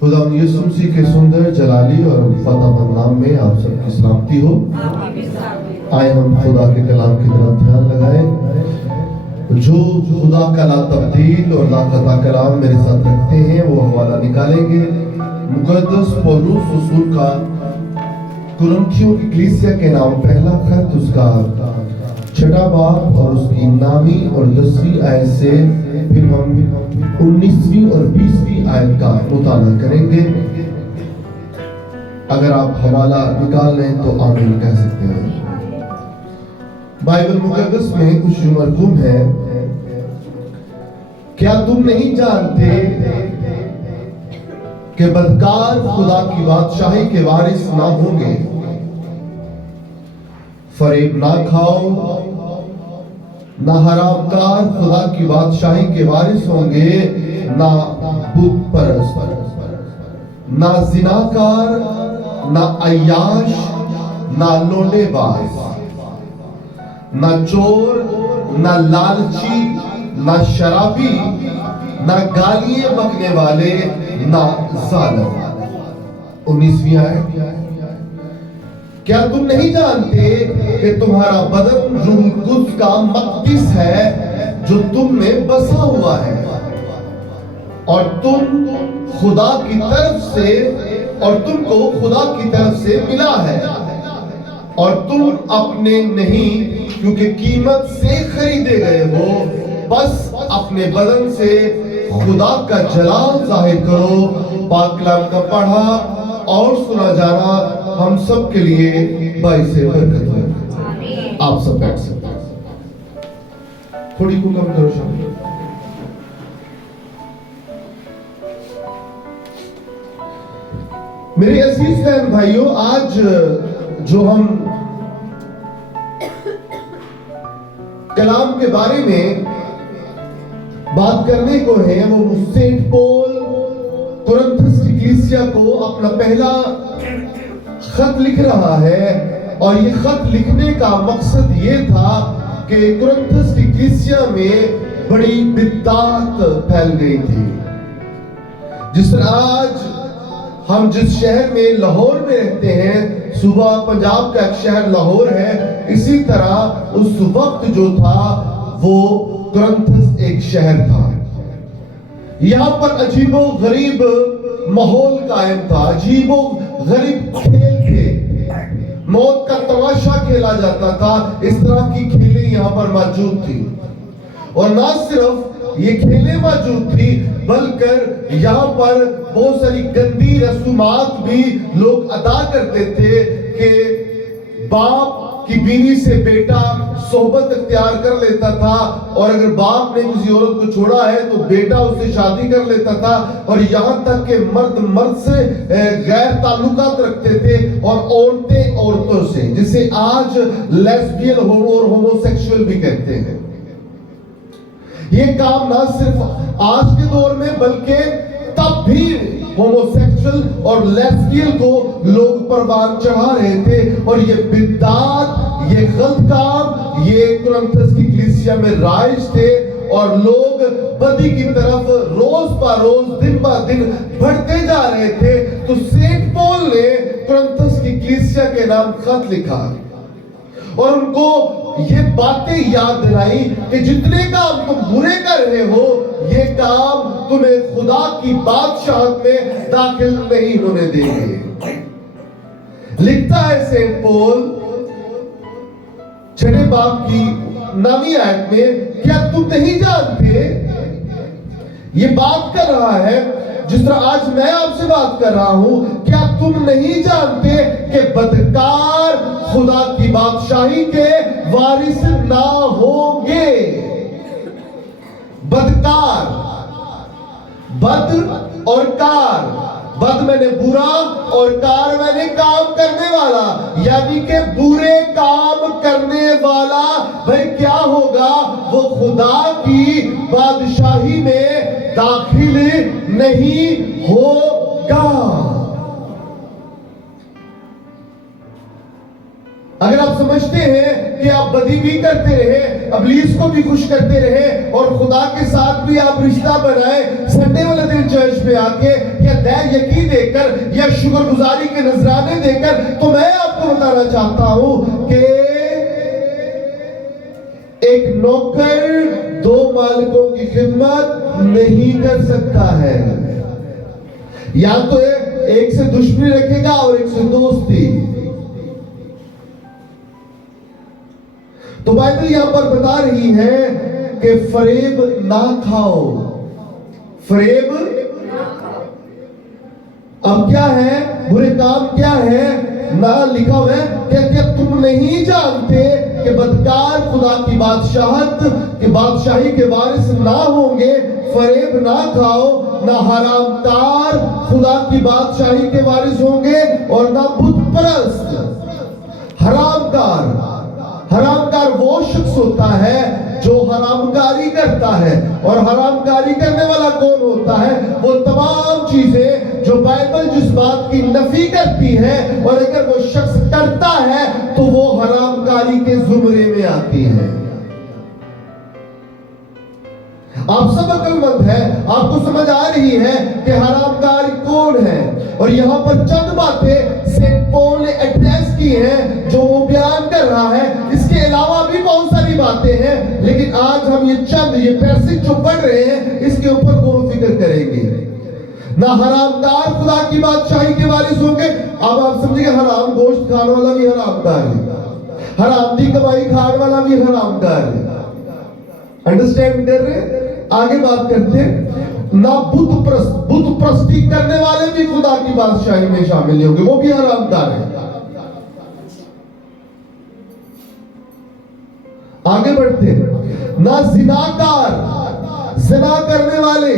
खुदा यीशु मसीह के सुंदर जलाली और फतेहमंद नाम में आप सबकी सलामती हो। आए हम खुदा के कलाम की तरफ ध्यान लगाएं। जो खुदा का ला तब्दील और लाखता कलाम मेरे साथ रखते हैं वो हवाला निकालेंगे मुकद्दस पौलुस रसूल का कुरिन्थियों की कलीसिया के नाम पहला खत उसका 6वां बाब और उसकी 9वीं और 10वीं आयत से फिर हम 19वीं और 20वीं आयत का मुताला करेंगे। अगर आप हवाला निकाल लें तो आमीन कह सकते हैं। बाइबल मुकद्दस में कुछ मरकूम है, क्या तुम नहीं जानते कि बदकार खुदा की बादशाही के वारिस ना होंगे। फरेब ना खाओ, ना हरामकार खुदा की बादशाही के वारिस होंगे, ना बुत परस्त, ना जिनाकार, ना अय्याश, ना लोंडेबाज, ना चोर, ना लालची, ना शराबी, ना गालियां बकने वाले, ना जालिम। 19वीं आयत, क्या तुम नहीं जानते कि तुम्हारा बदन रूह कुद्स का मक़दिस है जो तुम में बसा हुआ है और तुमको खुदा की तरफ से मिला है और तुम अपने नहीं क्योंकि कीमत से खरीदे गए हो। बस अपने बदन से खुदा का जलाल जाहिर करो। पाक कलाम का पढ़ा और सुना जाना हम सब के लिए बाइस बरकत है। आप सब बैठ सकते हैं। थोड़ी को कम करो शामिल। मेरे अजीज बहन भाइयों, आज जो हम कलाम के बारे में बात करने को है वो सेंट पॉल कुरिन्थस की कलीसिया को अपना पहला खत लिख रहा है और ये खत लिखने का मकसद ये था कि कुरिन्थस की कलीसिया में बड़ी बिद्दात फैल गई थी। जिस तरह आज हम जिस शहर में लाहौर में रहते हैं, सूबा पंजाब का एक शहर लाहौर है, इसी तरह उस वक्त जो था वो कुरिन्थस एक शहर था। यहाँ पर अजीबो गरीब माहौल कायम था, अजीबो गरीब खेल थे, मौत का तमाशा खेला जाता था। इस तरह की खेलें यहाँ पर मौजूद थी और ना सिर्फ ये खेलें मौजूद थी बल्कि यहाँ पर बहुत सारी गंदी रस्मात भी लोग अदा करते थे कि बाप की बीवी से बेटा सोहबत इख्तियार कर लेता था और अगर बाप ने किसी औरत को छोड़ा है तो बेटा उससे शादी कर लेता था और यहाँ तक कि मर्द से गैर ताल्लुकात रखते थे और औरतें औरतों से, जिसे आज लेस्बियन और होमोसेक्सुअल भी कहते हैं। ये काम ना सिर्फ आज के दौर में बल्कि तब भी होमोसेक्सुअल और लेस्बियन को लोग परवान चढ़ा रहे थे और ये बिद्दात, ये गलत काम ये कुरिन्थस की कलीसिया में राइज थे और लोग बदी की तरफ रोज ब रोज दिन ब दिन बढ़ते जा रहे थे। तो सेंट पॉल ने कुरिन्थस की कलीसिया के नाम खत लिखा और उनको ये बातें याद दिलाई कि जितने काम तुम बुरे कर रहे हो ये काम तुम्हें खुदा की बादशाहत में दाखिल नहीं होने देंगे। लिखता है सेंट पॉल 6वें बाब की 9वीं आयत में, क्या तुम नहीं जानते, ये बात कर रहा है जिस तरह आज मैं आपसे बात कर रहा हूं, क्या तुम नहीं जानते कि बदकार खुदा की बादशाही के वारिस ना होंगे। बदकार, बद और कार, बद मैंने बुरा और कार मैंने काम करने वाला, यानी कि बुरे काम करने वाला भाई क्या होगा, वो खुदा की बादशाही में दाखिल नहीं होगा। اگر آپ سمجھتے ہیں کہ آپ بدی بھی کرتے رہے, ابلیس کو بھی خوش کرتے رہے اور خدا کے ساتھ بھی آپ رشتہ بنائے, سنڈے والے دن چرچ میں آ کے یا دیر یقین دے کر یا شکر گزاری کے نذرانے دے کر, تو میں آپ کو بتانا چاہتا ہوں کہ ایک نوکر دو مالکوں کی خدمت نہیں کر سکتا ہے. یا تو ایک سے دشمنی رکھے گا اور ایک سے دوستی. تو بائبل یہاں پر بتا رہی ہے کہ فریب نہ کھاؤ. فریب اب کیا ہے, برے کام کیا ہے, نہ لکھا ہوا ہے کہ کیا تم نہیں جانتے کہ بدکار خدا کی بادشاہت کی بادشاہی کے وارث نہ ہوں گے. فریب نہ کھاؤ, نہ حرام کار خدا کی بادشاہی کے وارث ہوں گے, اور نہ بت پرست. حرام کار وہ شخص ہوتا ہے جو حرام کاری کرتا ہے. اور حرام کاری کرنے والا کون ہوتا ہے؟ وہ تمام چیزیں جو بائبل جس بات کی نفی کرتی ہے, اور اگر وہ شخص کرتا ہے تو وہ حرام کاری کے زمرے میں آتی ہے. آپ سب عقل مند ہیں, آپ کو سمجھ آ رہی ہے کہ حرام کاری کون ہے. اور یہاں پر چند باتیں سینٹ پول نے ایڈریس کی ہیں جو وہ بیان کر رہا ہے. اس کے علاوہ بھی بہت ساری باتیں ہیں, لیکن آج ہم یہ پیسج جو پڑھ رہے ہیں اس کے اوپر غور و فکر کریں گے. نہ حرام کار خدا کی بادشاہی کے وارث ہوں گے. اب آپ سمجھیں کہ حرام گوشت کھانے والا بھی حرام کار ہے, حرام دی کمائی کھانے والا بھی حرام کار ہے. انڈرسٹینڈ کر رہے ہیں؟ آگے بات کرتے ہیں. نہ بت پرستی کرنے والے بھی خدا کی بادشاہی میں شامل نہیں ہوں گے, وہ بھی حرام کار ہیں. آگے بڑھتے ہیں. نہ زناکار, زنا کرنے والے.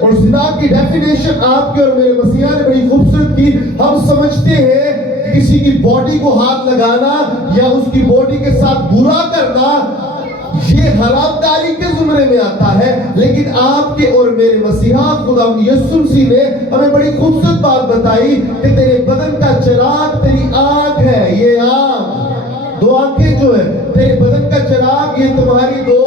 اور زنا کی ڈیفینیشن آپ کے اور میرے مسیح نے بڑی خوبصورت کی. ہم سمجھتے ہیں کہ کسی کی باڈی کو ہاتھ لگانا یا اس کی باڈی کے ساتھ برا کرنا یہ حرام کاری کے زمرے میں آتا ہے. لیکن آپ کے اور میرے مسیحا خدا یسوع مسیح نے ہمیں بڑی خوبصورت بات بتائی کہ تیرے بدن کا چراغ تیری آنکھ ہے. یہ آنکھ, دو آنکھیں جو ہے, تیرے بدن کا چراغ یہ تمہاری دو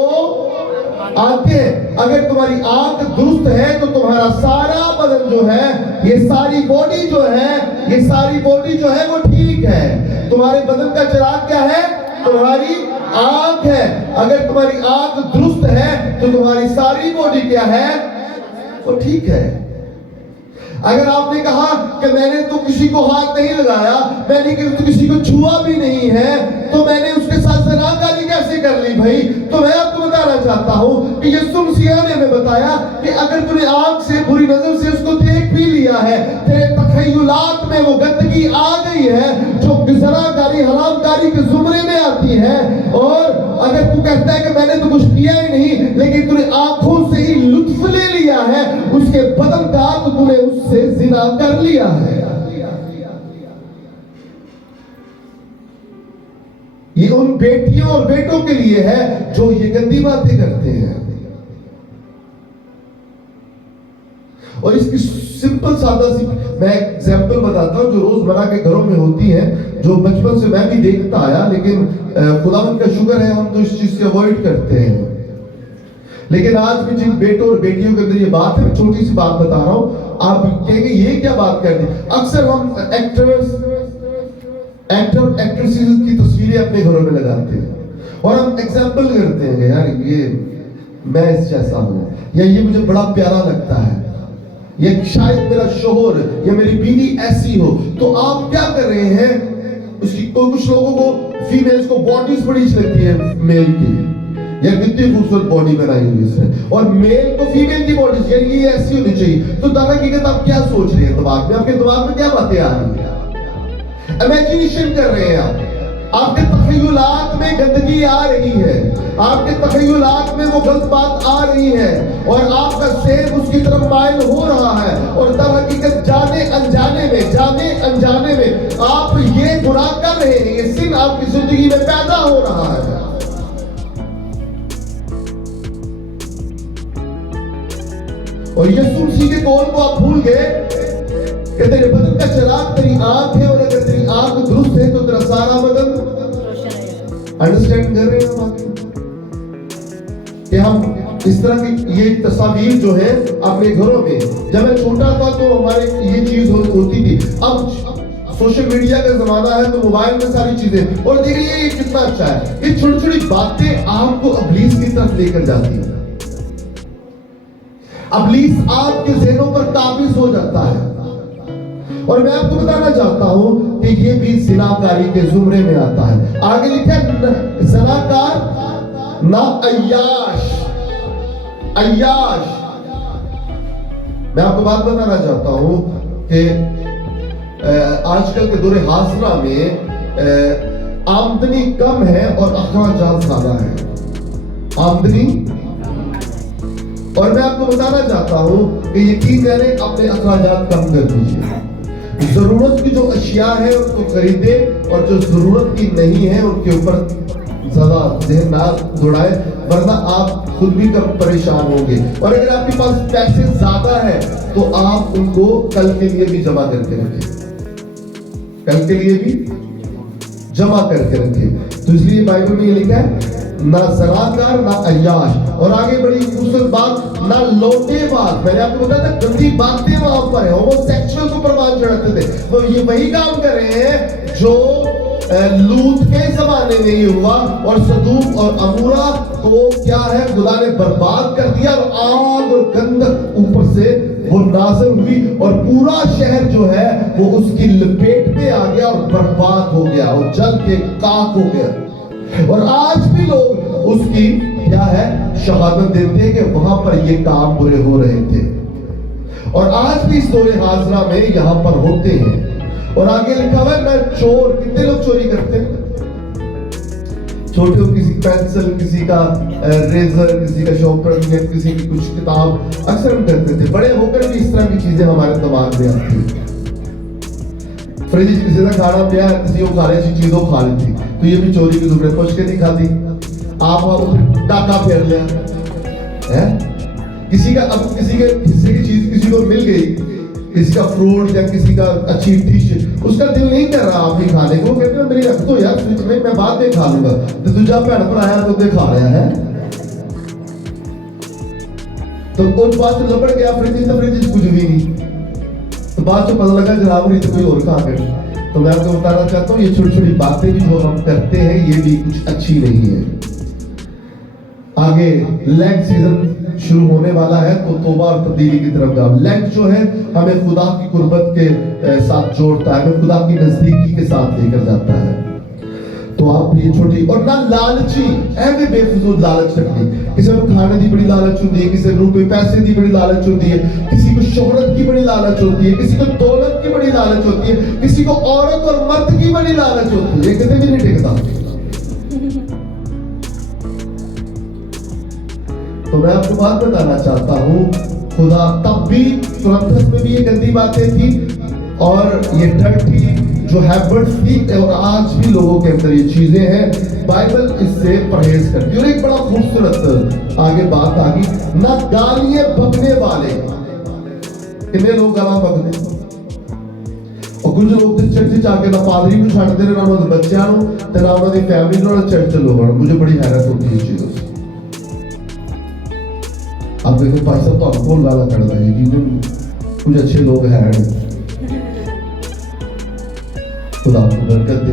آنکھیں. اگر تمہاری آنکھ درست ہے تو تمہارا سارا بدن جو ہے, یہ ساری باڈی جو ہے وہ ٹھیک ہے. تمہارے بدن کا چراغ کیا ہے؟ تمہاری آنکھ ہے. اگر تمہاری آنکھ درست ہے تو تمہاری ساری باڈی کیا ہے؟ وہ ٹھیک ہے. اگر آپ نے کہا کہ میں نے تو کسی کو ہاتھ نہیں لگایا, میں نے کسی کو چھوا بھی نہیں ہے, تو میں نے اس کے ساتھ زناکاری کیسے کر لی بھائی؟ تو میں آپ کو بتانا چاہتا ہوں کہ یسوع مسیح نے ہمیں بتایا کہ اگر تم نے آنکھ سے بری نظر سے اس کو دیکھ بھی لیا ہے, تیرے تخیلات میں وہ گندگی آ گئی ہے جو زناکاری حرام کاری کے زمرے میں آتی ہے. اور اگر تو کہتا ہے کہ میں نے تو کچھ کیا ہی نہیں, لیکن تو نے آنکھوں سے ہی لطف لے لیا ہے اس کے بدن کا, تو تو نے اس سے زنا کر لیا ہے. یہ ان بیٹیوں اور بیٹوں کے لیے ہے جو یہ گندی باتیں کرتے ہیں. اور اس کی سمپل سادہ سی میں ایگزامپل بتاتا ہوں جو روزمرہ کے گھروں میں ہوتی ہیں, جو بچپن سے میں بھی دیکھتا آیا, لیکن خداوند کا شکر ہے ہم تو اس چیز سے اوائڈ کرتے ہیں. لیکن آج بھی جن بیٹوں اور بیٹیوں کے اندر یہ بات ہے, چھوٹی سی بات بتا رہا ہوں, آپ کہیں گے یہ کیا بات کر دی. اکثر ہم ایکٹریسز کی تصویریں اپنے گھروں میں لگاتے ہیں اور ہم ایگزامپل کرتے ہیں کہ یار یہ میں اس جیسا ہوں, یا یہ مجھے بڑا پیارا لگتا ہے, یا شاید میرا شوہر یا میری بیوی ایسی ہو. تو آپ کیا کر رہے ہیں, اس کی کچھ لوگوں کو فیمیلز کو باڈیز بڑی اچھی لگتی ہے میل کی, یا کتنی خوبصورت باڈی بنائی ہوئی اس نے, اور میل کو فیمیل کی باڈی یعنی یہ ایسی ہونی چاہیے. تو در حقیقت آپ کیا سوچ رہے ہیں دماغ میں, آپ کے دماغ میں کیا باتیں آ رہی ہیں؟ امیجینیشن کر رہے ہیں آپ کے تخیلات میں گندگی آ رہی ہے, آپ کے تخیلات میں وہ غلط بات آ رہی ہے, اور آپ کا ذہن اس کی طرف مائل ہو رہا ہے. اور در حقیقت جانے انجانے میں آپ یہ گناہ کر رہے ہیں, یہ سن آپ کی زندگی میں پیدا ہو رہا ہے. اور یسوع مسیح کے قول کو آپ بھول گئے کہ تیرے بدن کا چراغ تیری آنکھ ہے، اور اگر تیری آنکھ درست ہے تو تیرا سارا بدن انڈرسٹینڈ کر رہے ہیں باقی کہ ہم اس طرح کی یہ تصاویر جو ہے اپنے گھروں میں، جب میں چھوٹا تھا تو ہمارے یہ چیز ہوتی تھی. اب سوشل میڈیا کا زمانہ ہے تو موبائل میں ساری چیزیں، اور دیکھیے یہ کتنا اچھا ہے. یہ چھوٹی چھوٹی باتیں آپ کو ابلیس کی طرف لے کر جاتی ہیں. ابلیس آپ کے ذہنوں پر قابض ہو جاتا ہے. اور میں آپ کو بتانا چاہتا ہوں کہ یہ بھی زناکاری کے زمرے میں آتا ہے. آگے لکھا ہے زناکار نہ عیاش. عیاش، میں آپ کو بات بتانا چاہتا ہوں کہ آج کل کے دور حاضرہ میں آمدنی کم ہے اور اخراجات زیادہ ہیں. آمدنی، اور میں آپ کو بتانا چاہتا ہوں کہ یقین کریں اپنے اخراجات کم کر دیجیے. ضرورت کی جو اشیاء ہیں ان کو خریدے، اور جو ضرورت کی نہیں ہے ان کے اوپر زیادہ ذہن نہ دوڑائے، ورنہ آپ خود بھی کم پریشان ہوں گے. اور اگر آپ کے پاس پیسے زیادہ ہیں تو آپ ان کو کل کے لیے بھی جمع کر کے رکھیں. کل کے لیے بھی جمع کر کے رکھیں. تو اس لیے بائبل میں یہ لکھا ہے نہ زناکار نہ عیاش. اور آگے بڑی خوبصورت بات، نہ لوٹے باز. میں نے آپ کو بتایا تھا گندی باتیں وہاں پر ہیں. ہومو سیکشول کو پروان چڑھاتے تھے. وہ یہ وہی کام کر رہے ہیں جو لوط کے زمانے میں ہی ہوا، اور صدوم اور عمورہ کو کیا ہے خدا نے برباد کر دیا، اور آگ اور گندک اوپر سے وہ نازل ہوئی، اور پورا شہر جو ہے وہ اس کی لپیٹ میں آ گیا اور برباد ہو گیا اور جل کے خاک ہو گیا. اور آج بھی لوگ اس کی کیا ہے شہادت دیتے ہیں کہ وہاں پر یہ کام برے ہو رہے تھے، اور آج بھی اس دور حاضرہ میں یہاں پر ہوتے ہیں. اور آگے لکھا ہوا ہے نہ چور. کتنے لوگ چوری کرتے ہیں؟ چھوٹے کسی پینسل، کسی کا ریزر، کسی کا شارپنر، یا کسی کی کچھ کتاب اکثر ہم کرتے تھے. بڑے ہو کر بھی اس طرح کی چیزیں ہمارے دماغ میں آتی ہیں. فریج کسی کا کھانا پیا، کسی کو کھانے کی چیزوں کھا لی تھی تو یہ بھی چوری کی زمرے پوچھ کے نہیں کھاتی. آپ ڈاکہ پھیر لیا. کسی کا اب کسی کے حصے کی چیز کسی کو مل گئی، کسی کا فروٹ یا کسی کا اچھی ڈش، اس کا دل نہیں کر رہا آپ کی کھانے کو، کہتے ہیں میری رکھ دو یار فریج میں، میں بعد میں کھا لوں گا. تو دوسرا بھیڑ پر آیا تو دے کھا رہا ہے. تو کچھ بات لپڑ گیا فریج، تو فریج کچھ بھی نہیں. تو بعد میں پتہ لگا جناب یہ تو کوئی اور کہاں کر. تو میں آپ کو بتانا چاہتا ہوں یہ چھوٹی چھوٹی باتیں بھی جو ہم کرتے ہیں یہ بھی کچھ اچھی نہیں ہے. آگے لینٹ سیزن شروع ہونے والا ہے تو توبہ اور تبدیلی کی طرف جاؤ. لینٹ جو ہے ہمیں خدا کی قربت کے ساتھ جوڑتا ہے، ہمیں خدا کی نزدیکی کے ساتھ لے کر جاتا ہے. تو آپ یہ چھوٹی، اور نہ لالچی، ایویں بے فضول لالچ رکھنی. کسی کو کھانے دی بڑی لالچ ہوتی ہے، کسی روپے پیسے دی بڑی لالچ ہوتی ہے، کسی کو شہرت کی بڑی لالچ ہوتی ہے، کسی کو دولت کی بڑی لالچ ہوتی ہے، کسی کو عورت اور مرد کی بڑی لالچ ہوتی ہے. یہ کتنے بھی نہیں ٹکتا. تو میں آپ کو بات بتانا چاہتا ہوں خدا تب بھی کورنتھس میں بھی یہ گندی باتیں تھی اور یہ ڈرٹی جو ہیبٹس تھی، اور آج بھی لوگوں کے اندر یہ چیزیں ہیں. بائبل اس سے پرہیز کرتی ہے. اور ایک بڑا خوبصورت آگے بات آگی، نہ گالیاں بکنے والے. کتنے لوگ گالیاں بکتے ہیں؟ اور کچھ لوگ چرچ آ کے نہ پادری کو چھڑتے ہیں، نہ بچیاں نو، نہ انہوں کی فیملی نو، نہ چرچ لوگ. مجھے بڑی حیرت ہوتی ہے چیزوں سے. آپ دیکھو بھائی صاحب تو آپ کو گالا کرتا ہے، یقیناً کچھ اچھے لوگ ہیں. خدا آپ کو برکت دے.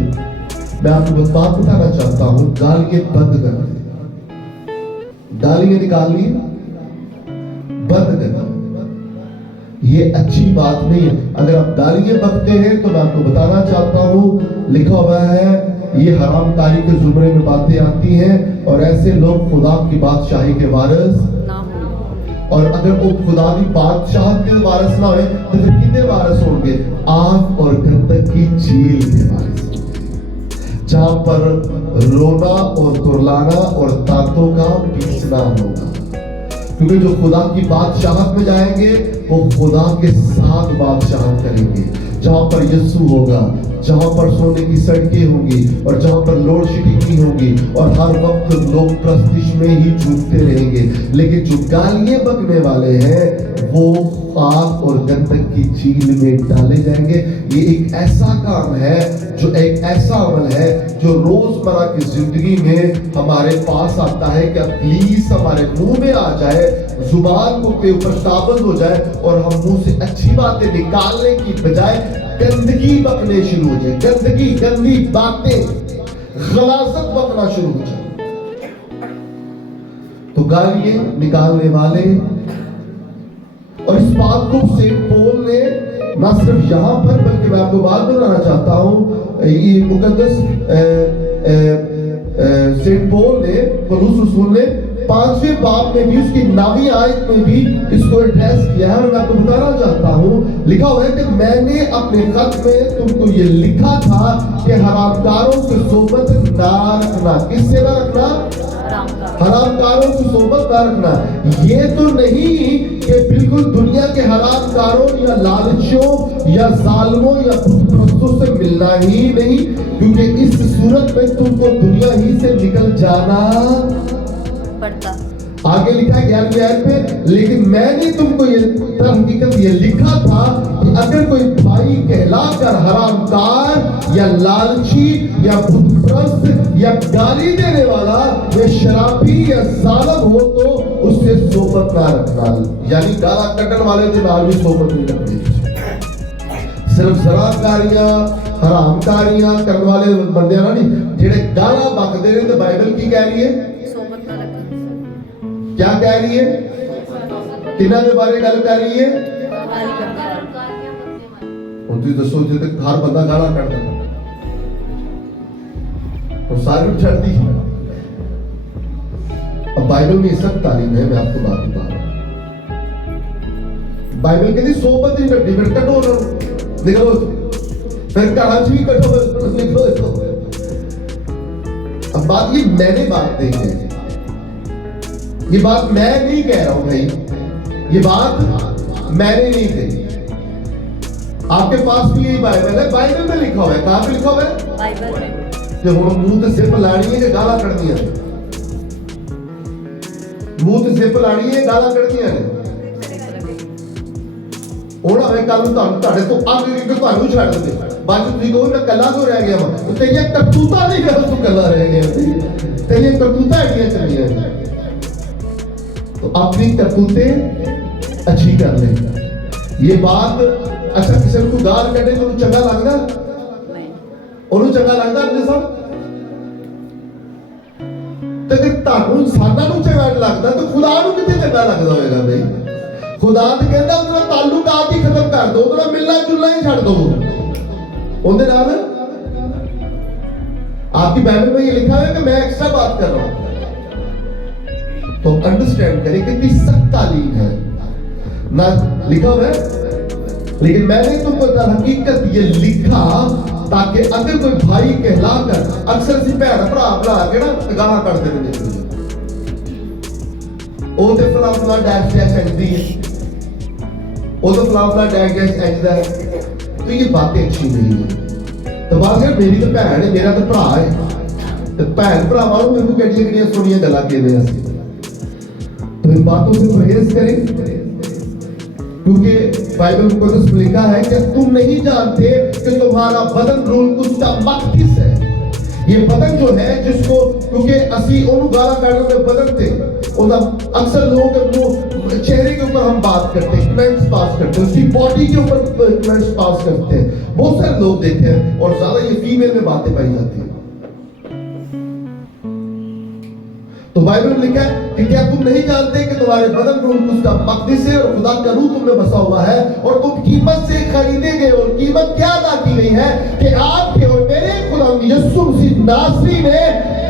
میں آپ کو بات بتانا چاہتا ہوں، گالیاں بند کر دیں. گالیاں نکالنی بند کرنا یہ اچھی بات نہیں ہے. اگر آپ گالیاں بکتے ہیں تو میں آپ کو بتانا چاہتا ہوں لکھا ہوا ہے یہ حرام کاری کے زمرے میں باتیں آتی ہیں، اور ایسے لوگ خدا کی بادشاہی کے وارث. اور اگر وہ خدا کی بادشاہت کے وارث نہ ہوئے تو پھر کتنے وارث ہوں گے؟ آگ اور گندک کی جھیل کے وارث ہوں گے، جہاں پر رونا اور کرلانا اور دانتوں کا پیسنا ہوگا. کیونکہ جو خدا کی بادشاہت میں جائیں گے وہ خدا کے ساتھ بادشاہت کریں گے، جہاں پر یسوع ہوگا، جہاں پر سونے کی سڑکیں ہوں گی، اور جہاں پر لوڈ شیڈنگ نہیں ہوگی، اور ہر وقت لوگ پرستش میں ہی جھومتے رہیں گے. لیکن جو گالیاں بکنے والے ہیں وہ आग और गंधक की झील में डाले जाएंगे। ये एक ऐसा काम है, जो एक ऐसा अमल है जो रोजमर्रा की जिंदगी में हमारे पास आता है कि प्लीज हमारे मुंह में आ जाए, जुबान के ऊपर काबज हो जाए और हम मुंह से अच्छी बातें निकालने की बजाय गंदगी बकने शुरू हो जाए, गंदगी, गंदी बातें, गलाजत बकना शुरू हो जाए। तो गालियां निकालने वाले, और इस बात को सेंट पॉल ने ना सिर्फ यहाँ पर, बल्कि मैं आपको बात बताना चाहता हूँ, ये मुकद्दस सेंट पॉल ने, पौलुस रसूल ने 5वें बाब में भी, उसकी 9वीं आयत में भी इसको एड्रेस किया है। और मैं आपको बताना चाहता हूँ, लिखा हुआ है कि मैंने अपने खत में तुमको ये लिखा था कि हरामकारों की सोबत ना रखना। किससे ना रखना? हरामकारों की सोबत ना रखना। ये तो नहीं कि बिल्कुल दुनिया के हरामकारों या लालचियों या जालिमों या बुतपरस्तों से मिलना ही नहीं, क्योंकि इस सूरत में तुमको दुनिया ही से निकल जाना पड़ता। आगे लिखा है 11वीं आयत में, लेकिन मैंने तुमको ये हकीकत ये लिखा था कि अगर कोई भाई कहलाकर हरामकार या लालची या बुतपरस्त या गाली देने वाला या शराबी या जालिम हो तो उससे सोबत ना रखना। यानी गाला कटन वाले के नाल भी सोबत नहीं रखनी। सिर्फ शराबकारियां, हरामकारियां करने वाले बंदे ना नहीं, जेड़े गाला बकदे ने। तो बाइबल की कह रही है? क्या कह रही है? किन्हां दे बारे गल कर रही है? और तुम दसो जे तक हर बंदा गाला कटदा तो सारी छड़ती। अब बाइबल में सब तालीम है, मैं आपको बात बता रहा हूं। बाइबल कहती सोबत नहीं रखनी, फिर कटो निकलो, फिर कहां भी कटो निकलो। अब बात ये मैंने बात नहीं है, ये बात मैं नहीं कह रहा हूं भाई, ये बात मैंने नहीं कही। आपके पास भी यही बाइबल है, बाइबल में लिखा हुआ है। कहां पे लिखा हुआ है? बाइबल में। कि हुण मुंह ते सिप लानी है कि गाला कढ़नियां ने? मुंह ते सिप लानी है, गाला कढ़नियां ने? हुण हमें कल तुहाडे तो अग के तुहानू छड्ड दे, बाद तुसीं कहो मैं कल्ला क्यों रह गया वा? तेरियां करतूतां नहीं गल तू कल्ला रह गया, तेरियां करतूतां एडियां चलियां। तो अपनी करतूतें अच्छी कर ले। ये बात अच्छा किसी को गाल कटे तो चंगा लगता? ਉਹਨੂੰ ਚੰਗਾ ਲੱਗਦਾ ਆਪਣੇ ਸਾਹਿਬ? ਤੇ ਜੇ ਤੁਹਾਨੂੰ ਇਨਸਾਨਾਂ ਨੂੰ ਚੰਗਾ ਲੱਗਦਾ ਤਾਂ ਖੁਦਾ ਨੂੰ ਕਿੱਥੇ ਚੰਗਾ ਲੱਗਦਾ ਹੋਵੇਗਾ ਬਈ? ਖੁਦਾ ਤਾਂ ਕਹਿੰਦਾ ਉਹਦੇ ਨਾਲ ਤਾਲੁਕਾਤ ਹੀ ਖਤਮ ਕਰ ਦਿਓ, ਉਹਦੇ ਨਾਲ ਮਿਲਣਾ ਜੁਲਣਾ ਹੀ ਛੱਡ ਦਿਓ। ਉਹਦੇ ਨਾਲ आपकी बाइबल में ये लिखा है कि मैं एक्स्ट्रा बात कर रहा हूं, तो अंडरस्टैंड करें कितनी सख्त तालीम है ना। लिखा हुआ है, लेकिन मैंने तुमको दर हकीकत ये लिखा ताकि अगर कोई भाई कहलाकर, अक्सर सी भैन भरा भरा के ना गाना करते रहते ਉਹ ਤੇ ਫਲਾਫਲਾ ਡੈਸ਼ ਡੈਸ਼ ਐਂਦੀ है, ਉਹ तो फलाफला डैश डैश ਐਂਦਾ है। तो ये बातें अच्छी नहीं है। तो बात है मेरी तो भैन है, मेरा तो भरा है, तो भैन भरावां ਨੂੰ ਮੈਨੂੰ ਕਿਹੜੀਆਂ ਕਿਹੜੀਆਂ ਸੋਹਣੀਆਂ ਗੱਲਾਂ ਕਹਿੰਦੇ ਅਸੀਂ। तो इन बातों से परहेज करें, क्योंकि बाइबल मुकद्दस में लिखा है कि तुम नहीं जानते कि तुम्हारा बदन रूल उसका मकदस है। ये बदन जो है जिसको, क्योंकि असी ओनू गाला काटने में बदन थे, ओदा अक्सर लोगों के मुंह चेहरे के ऊपर हम बात करते हैं, कमेंट्स पास करते हैं, उसकी बॉडी के ऊपर कमेंट्स पास करते हैं। बहुत सारे लोग देखे हैं और ज्यादा ये फीमेल में बातें पाई जाती है। तो बाइबल में लिखा है कि क्या तुम नहीं जानते कि तुम्हारे बदन रूह उसका मकदस है और खुदा का रूह तुम में बसा हुआ है और तुम कीमत से खरीदे गए। और कीमत क्या अदा की गई है कि आपके और मेरे खुदा यीशु मसीह नासरी ने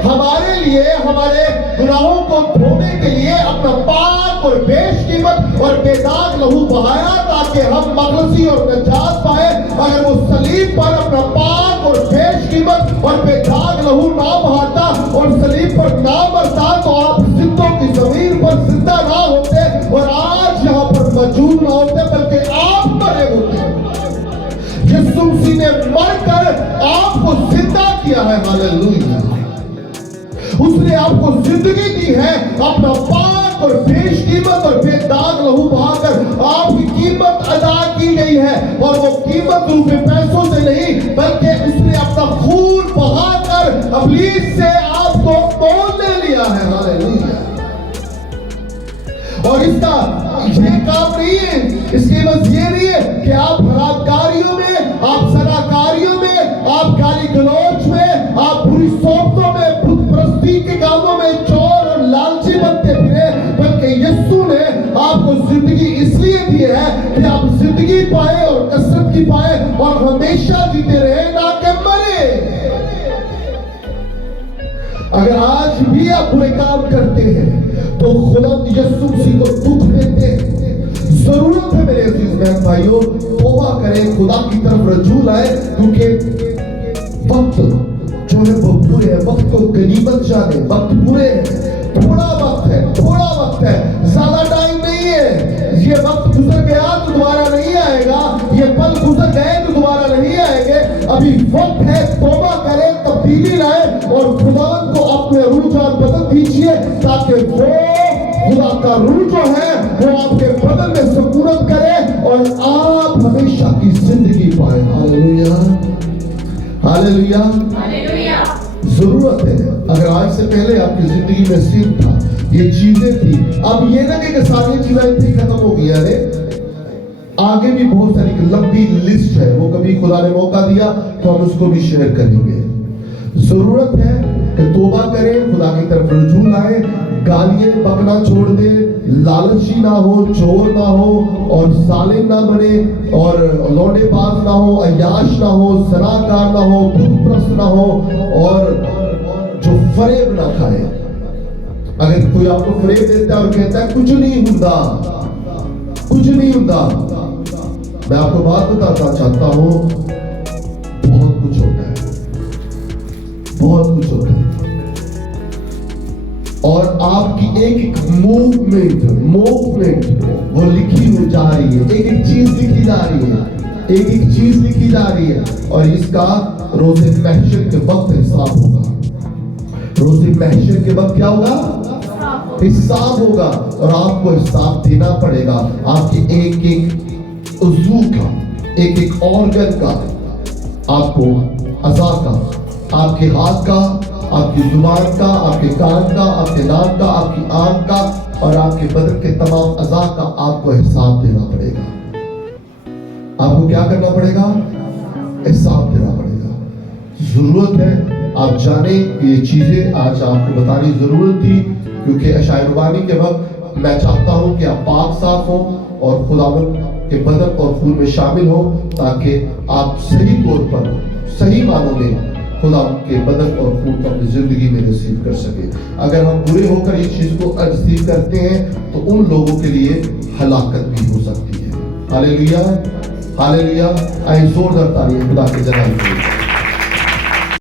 हमारे लिए हमारे गुनाहों को धोने के लिए अपना पाक और बेशकीमत और बेदाग लहू बहाया ताकि हम मखलसी और नजात पाए। अगर वो सलीब पर अपना पाक और बेशकीमत और बेदाग लहू ना बहाता और सलीब पर ना मरता तो आप जिंदों की जमीन पर जिंदा ना होते और आज यहाँ पर मौजूद ना होते, बल्कि आप मरे होते। यीशु मसीह ने मरकर आपको जिंदा किया है। हालेलुया। उसने आपको जिंदगी दी है, अपना पाक और बेशकीमत और बेदाग लहू बहाकर आपकी कीमत की है, और वो कीमत रूपी पैसों से नहीं बल्कि उसने अपना खून बहाकर इब्लीस से आपको मोल ले लिया है। हालेलुया। और इसका ये काम नहीं है, इसकी बस ये नहीं है कि आप बलात्कारियों में, आप सदाकारियों में, आप गाली गलौज में, आप बुरी सोबतों में, बुत परस्ती के कामों में चोर और लालची बनते फिरे, बल्कि यीशु ने आपको जिंदगी इसलिए दी है कि आप जिंदगी पाए और कसरत की पाए और हमेशा जीते रहे, ना कि मरे। अगर आज भी आप बुरे काम करते हैं तो खुदा यीशु मसीह को दुख देते हैं। जरूरत है मेरे अजीज बहन भाइयों, तौबा करें, खुदा की तरफ रजू लाए, क्योंकि वक्त जो है वो बुरे है। वक्त को गनीमत जाने, वक्त बुरे है, थोड़ा वक्त है, थोड़ा वक्त है, ज्यादा टाइम नहीं है। ये वक्त गुजर गया तो दोबारा नहीं आएगा, ये पल गुजर गए तो दोबारा नहीं आएंगे। अभी वक्त है, तौबा करें, तब्दीली लाए और खुदा को अपने रुझान बदल दीजिए, ताकि वो खुदा का रूह जो है वो आपके बदन में सुकूनत करे और आप हमेशा की जिंदगी पाए। Hallelujah, hallelujah, hallelujah. जरूरत है, अगर आज से पहले आपकी जिंदगी में सिर था, ये चीजें थी, अब ये ना कि सारी चीजें थी खत्म हो गई, अरे आगे भी बहुत सारी लंबी लिस्ट है, वो कभी खुदा ने मौका दिया तो हम उसको भी शेयर करेंगे। जरूरत है कि तौबा करें, खुदा की तरफ रुजू लाए, गालियां बकना छोड़ दे, लालची ना हो, चोर ना हो और जालिम ना बने और लौंडेबाज ना हो, अय्याश ना हो, सनाकार ना हो, बुतप्रस्त ना हो और जो फरेब ना खाए। अगर कोई आपको फरेब देता है और कहता है कुछ नहीं हुंदा, कुछ नहीं हुंदा, मैं आपको बात बताना चाहता हूं, बहुत कुछ होता है, बहुत कुछ होता है। और आपकी एक एक मूवमेंट वो लिखी हुई जा रही है, एक एक चीज लिखी जा रही है, एक एक चीज लिखी जा रही है, और इसका रोज़े महशर के वक्त हिसाब होगा। रोज़े महशर के वक्त क्या होगा? हिसाब होगा, और आपको हिसाब देना पड़ेगा। आपके एक एक उज़ू का, एक एक ऑर्गन का, आपको अज़ा का, आपके हाथ का, आपकी जुबान का, आपके कान का, आपके नाक का, आपकी आंख का और आपके बदन के तमाम अज़ा का आपको हिसाब देना पड़ेगा। आपको क्या करना पड़ेगा? हिसाब देना पड़ेगा। जरूरत है आप जाने कि ये चीजें आज आपको बताने की जरूरत थी, क्योंकि अशायरवानी के वक्त मैं चाहता हूं कि आप पाक साफ हो और खुदावंद के बदन और खून में शामिल हो, ताकि आप सही तौर पर, सही मानों में खुदा के बदन और खून को अपनी जिंदगी में रिसीव कर सके। अगर हम बुरे होकर इस चीज को रिसीव करते हैं तो उन लोगों के लिए हलाकत भी हो सकती है। Hallelujah, hallelujah. आइए जोरदार तालियां खुदा के जलाल के लिए।